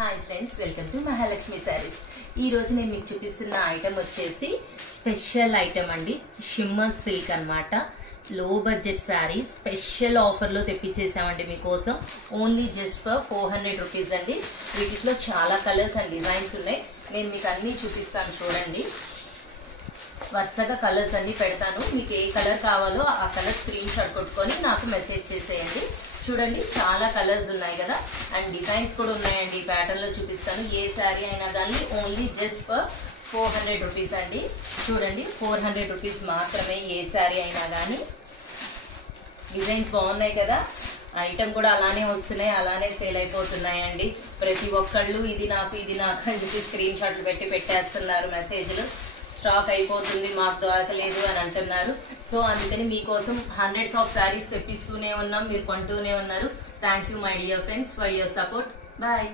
Hi friends, welcome to Mahalakshmi saris. ఈ రోజు నేను మీకు చూపిస్తున్న ఐటమ్ వచ్చేసి స్పెషల్ ఐటమ్ అండి. షిమ్మర్ సిల్క్ అన్నమాట. లో బడ్జెట్ శారీ స్పెషల్ ఆఫర్ లో తెప్పించేసామండి మీకోసం. ఓన్లీ జస్ట్ ఫర్ 400 రూపీస్ అండి. వీటిలో చాలా కలర్స్ అండ్ డిజైన్స్ ఉన్నాయి. నేను మీకు అన్ని చూపిస్తాను చూడండి. వరుసగా కలర్స్ అన్ని పెడతాను. మీకు ఏ కలర్ కావాలో ఆ కలర్ స్క్రీన్ షాట్ కొట్టుకొని నాకు మెసేజ్ చేసేయండి. చూడండి, చాలా కలర్స్ ఉన్నాయి కదా, అండ్ డిజైన్స్ కూడా ఉన్నాయండి. ఈ ప్యాటర్న్ లో చూపిస్తాను. ఏ శారీ అయినా కానీ ఓన్లీ జస్ట్ ఫర్ 400 రూపీస్ అండి. చూడండి, 400 రూపీస్ మాత్రమే ఏ శారీ అయినా కానీ. డిజైన్స్ బాగున్నాయి కదా, ఐటమ్ కూడా అలానే వస్తున్నాయి, అలానే సేల్ అయిపోతున్నాయండి. ప్రతి ఒక్కళ్ళు ఇది నాకు అని చెప్పి స్క్రీన్ షాట్లు పెట్టేస్తున్నారు. మెసేజ్లు స్టాక్ అయిపోతుంది, మాకు దొరకలేదు అని అంటున్నారు. సో అందుకని మీకోసం హండ్రెడ్స్ ఆఫ్ శారీస్ తెప్పిస్తూనే ఉన్నాం, మీరు కొంటూనే ఉన్నారు. Thank you my dear friends for your support. Bye.